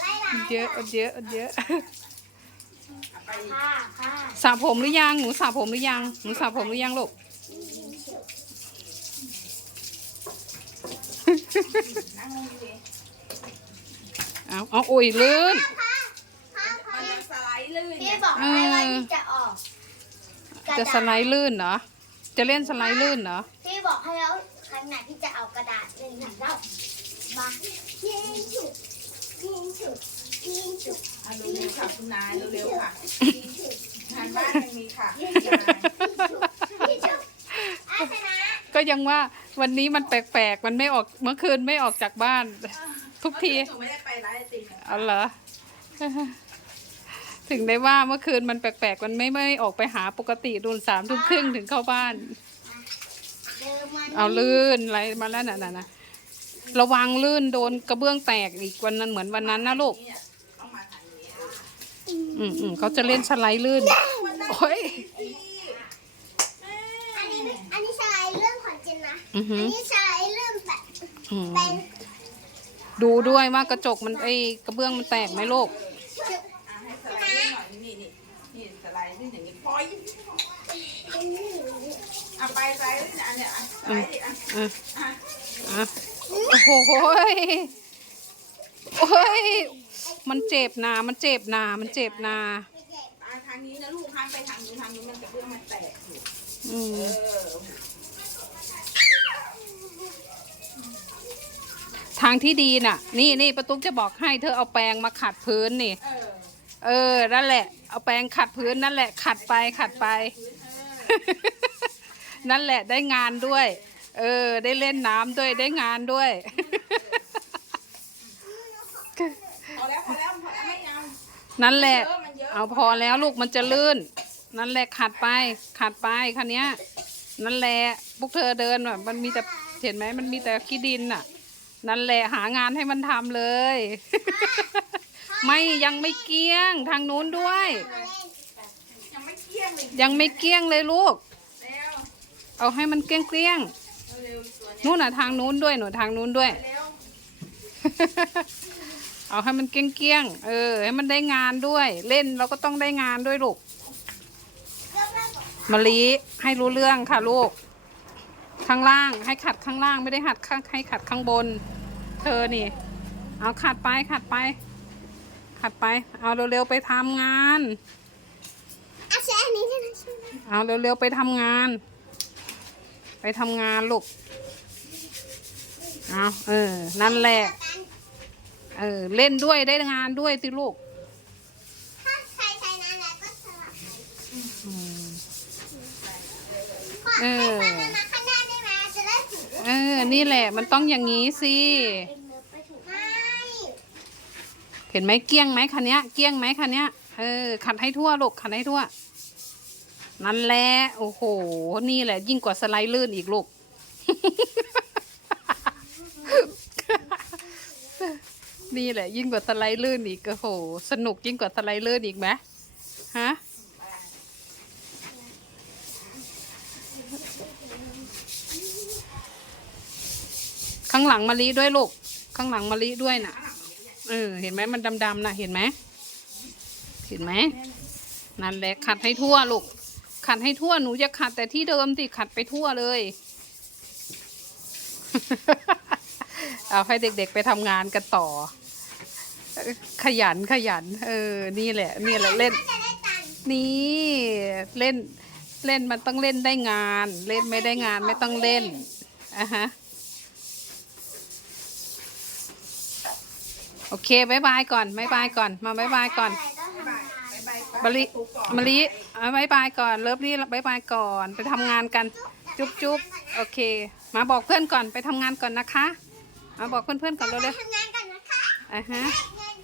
ไล่หลานเยอะเยอะเยอะค่ะค่ะสระผมหรือยังหนูสระผมหรือยังหนูสระผมหรือยังลูกเอาเอาโอ้ยลื่นมันจะสไลด์ลื่นพี่เนี่ยบอกให้ว่าที่จะออกกรจะดาษสไลด์ลื่นเหรอจะเล่นสไลด์ลื่นเหรอพี่บอกให้แล้วครั้งไหนพี่จะเอากระดาษหนึ่งหันเรามายิงฉุกยิงฉุกยิงฉุก อะเร็วๆค่ะคุณนายเร็วๆค่ะงานบ้านยังมีค่ะยายก็ยังว่าวันนี้มันแปลกๆ มันไม่ออกเมื่อคืนไม่ออกจากบ้าน ทุกทีหนูไม่ได้ไปร้านไอติมเนี่ยเอเหรอ ถึงได้ว่าเมื่อคืนมันแปลกๆ มันไม่ไม่ออกไปหาปกติดูนสามทุ่มครึ่งถึงเข้าบ้าน เอาลื่นอะไรมาแล้วน่ะน่ะนะ ระวังลื่นโดนกระเบื้องแตกอีกวันนั้นเหมือนวันนั้นนะลูกเนี่ยต้องมาทางนี้อืมอืมเขาจะเล่นสไลด์ลื่นโอ้ย อันนี้ไม่อันนี้สไลด์เรื่องของจริงนะ อือหือัอนนี้สไลด์เรื่องแบบอืมเป็นดูด้วยว่ากระจกมันไอ้กระเบื้องมันแตกไหมลูกจุดอะให้สไลด์ลื่นหน่อยนี่นี่นี่สไลด์ลื่นอย่างนี้ปล่อยอะไปสไลด์ลื่นอันเนี้ยอะสไลด์ดิอะอะอะอะ โอ้โหยโอ้ย มันเจ็บนา มันเจ็บนา มันเจ็บนา อะทางนี้นะลูกห้ามไปทางนู้นทางนู้นมันจะเพื่อมันแตกอยู่อืม เออทางที่ดีน่ะ นี่นี่ประตุ๊กจะบอกให้เธอเอาแปรงมาขัดพื้นนี่ เออเออ นั่นแหละ เอาแปรงขัดพื้นนั่นแหละ ขัดไปขัดไป นั่นแหละได้งานด้วย เออ ได้เล่นน้ำด้วยได้งานด้วย พอแล้วพอแล้วพอแล้วไม่ยังนั่นแหละ เยอะมันเยอะเอาพอแล้วลูกมันจะลื่น นั่นแหละขัดไปขัดไปคันนี้ย นั่นแหละพวกเธอเดินแบบมันมีแต่เห็นไหมมันมีแต่ขี้ดินน่ะ นั่นแหละหางานให้มันทำเลย ไม่ยังไม่เกลี้ยงทางนู้นด้วย ยังไม่เที่ยงเลยยังไม่เกลี้ยงเลยลูกเร็วเอาให้มันเกลี้ยงเกลี้ยง เร็วๆตัวเนี้ยๆนู่นน่ะทางนู้นด้วยหนูทางนู้นด้วย เร็วเอาให้มันเกลี้ยงเกลี้ยงๆเออ ให้มันได้งานด้วย เล่นเราก็ต้องได้งานด้วยลูกมะลิให้รู้เรื่องค่ะลูก ข้างล่างให้ขัดข้างล่างไม่ได้หัดข้างให้ขัดข้างบน เธอนี่ เอาขัดไปขัดไป ขัดไป เอาเร็วๆไปทำงานอาชนะอันนี้ใช่ไหมใช่ไหม เอาเร็วๆไปทำงานไป ทำงานลูก เอาเออ นั่นแหละ เออ เล่นด้วยได้งานด้วยสิลูก ถ้าใครใช้นั้นแล้วก็สลับกันอืมเออมาข้างหน้าได้ไหมจะได้ถูกเออ นี่แหละ มันต้องอย่างนี้สิ ไม่เห็นไหมเกี้ยงไหมคันเนี้ย เกี้ยงไหมคันเนี้ย เออ ขัดให้ทั่วลูก ขัดให้ทั่ว นั่นแหละโอ้โห นี่แหละ ยิ่งกว่าสไลด์ลื่นอีกลูก นี่แหละ ยิ่งกว่าสไลด์ลื่นอีกโอ้โห สนุกยิ่งกว่าสไลด์ลื่นอีกไหมฮะข้างหลังมะลิด้วยลูก ข้างหลังมะลิด้วยน่ะ เออ เห็นไหมมันดำๆน่ะเห็นไหม เห็นไหม นั่นแหละขัดให้ทั่วลูก ขัดให้ทั่วหนูจะขัดแต่ที่เดิมสิขัดไปทั่วเลย เอาให้เด็กๆไปทำงานกันต่อ ขยันขยัน เออ นี่แหละ นี่แหละเล่น นี่เล่นเล่นมันต้องเล่นได้งาน เล่นไม่ได้งานไม่ต้องเล่นอะฮะโอเคบายบายก่อนบายบายก่อน มาบายบายก่อน อะไรต้องทำงานไปไปมะลิมะลิเอาบายบายก่อน เลิฟลี่บายบายก่อน ไปทำงานกัน จุ๊บจุ๊บโอเค มาบอกเพื่อนก่อน ไปทำงานก่อนนะคะ มาบอกเพื่อนๆก่อนเร็วทำงานกันนะคะๆอะฮะเงิน